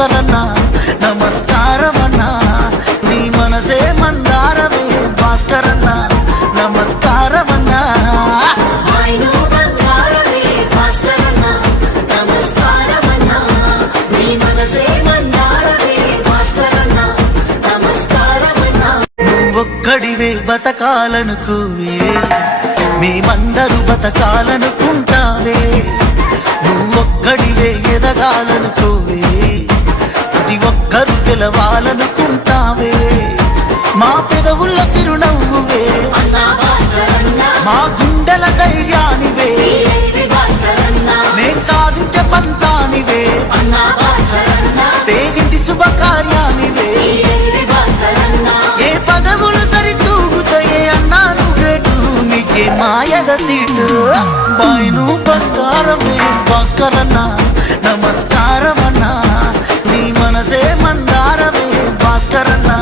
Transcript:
భాస్కరన్న నమస్కారమన్నా నీ మనసే మందారమే భాస్కరన్న నమస్కారమన్నా ఒక్కడివే బతకాలనుకోవే మేమందరూ బతకాలనుకుంటావే నువ్వొక్కడివే ఎదగాలనుకోవే ప్రతి ఒక్కరు గెలవాలనుకుంటావే మా పెదవుల్లో సిరునవ్వువే మా గుండెల ధైర్యానివే మేం సాధించే పంతానివే పేగింటి శుభకార్యానివే ఏ పదవులు సరితూగుతాయే అన్నాను గ్రేటు నీకే మాయగ సీటు బాయ్ను బంగారమే భాస్కరన్న నమస్కారమన్నా నీ మనసే మందారమే భాస్కరన్న